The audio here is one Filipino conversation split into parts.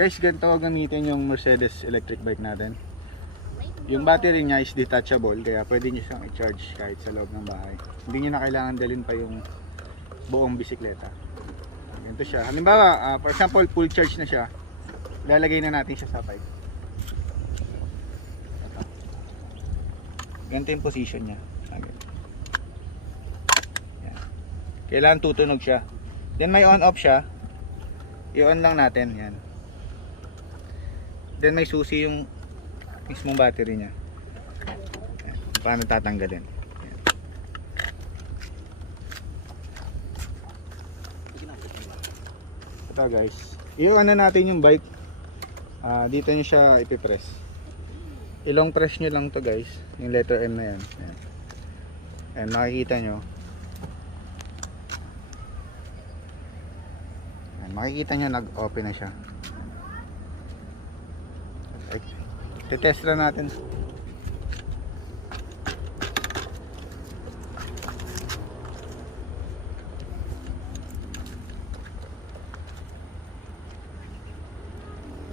Guys, ganito gamitin yung Mercedes electric bike natin. Yung battery niya is detachable, kaya pwede nyo siyang i-charge kahit sa loob ng bahay. Hindi nyo na kailangan dalhin pa yung buong bisikleta. Ganito siya. Halimbawa, for example, full charge na siya. Lalagay na natin siya sa pipe. Ganito yung position niya. Yan. Kailangan tutunog siya. Then may on off siya. I-on lang natin. Yan. Then may susi yung mismong battery niya. Yan. Paano tatanggalin? Yan. Ito guys. I-on na natin yung bike. Dito nyo siya ipipress. Ilong press nyo lang to guys. Yung letter M na yan. Yan. Yan, makikita nyo. Yan, makikita nyo nag-open na siya. Titest na natin.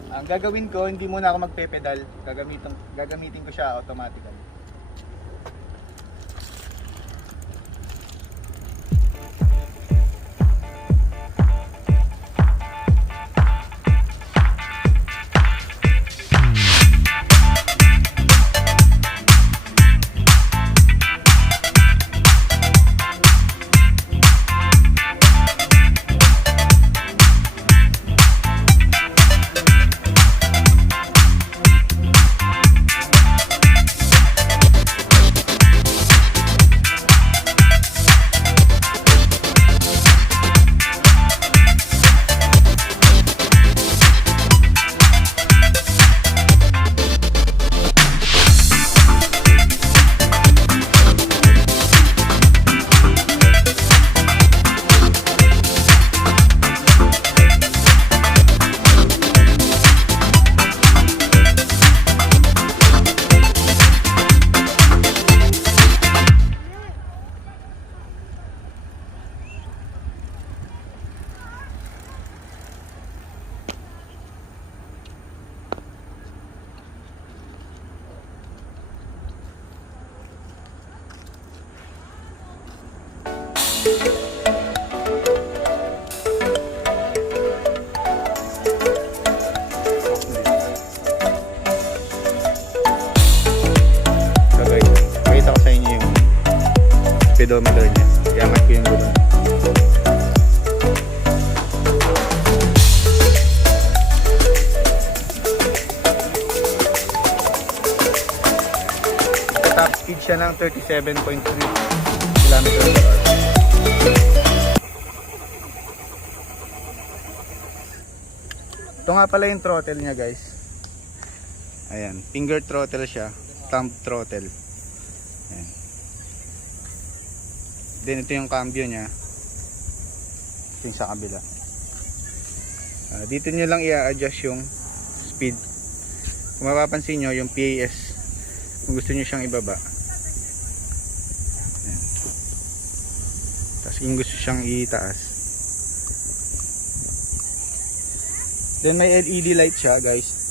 Ang gagawin ko, hindi muna ako magpe-pedal. Gagamitin ko siya automatically. Speedometer niya. Iangat ko yung gulong. Top speed siya ng 37.3 km/h. Ito nga pala yung throttle niya guys. Ayan, finger throttle siya, thumb throttle. Ayan. Then ito yung cambio niya. Ito yung sa kabila. Dito nyo lang i-adjust yung speed. Kung mapapansin nyo yung PAS, kung gusto nyo siyang ibaba. Ayan. Tapos kung gusto siyang itaas. Then may LED light siya guys.